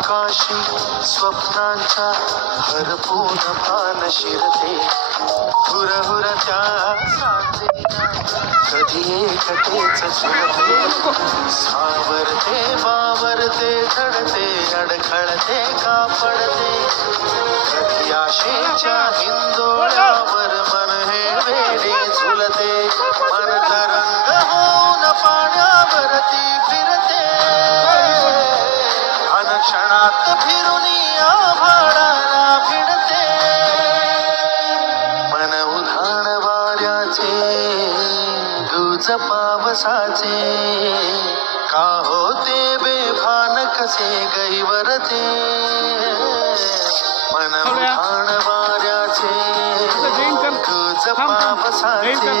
आकाशी स्वप्नांच्या हरपून पान शिरते हुरहुरत्या सांजेना कधी एकटेच झुलते सावरते बावरते झडते अडखळते का पडते कधी आशेच्या हिंदोळ्यावर मन हे वेडे झुलते मन तरंग होऊन पाण्यावरती फिरते क्षणात फिरून आभाळाला भिडते मन उधाण वाऱ्याचे गुज पावसाचे का होते बेभान कसे गैवरते मन उधाण वाऱ्याचे गुज पावसाचे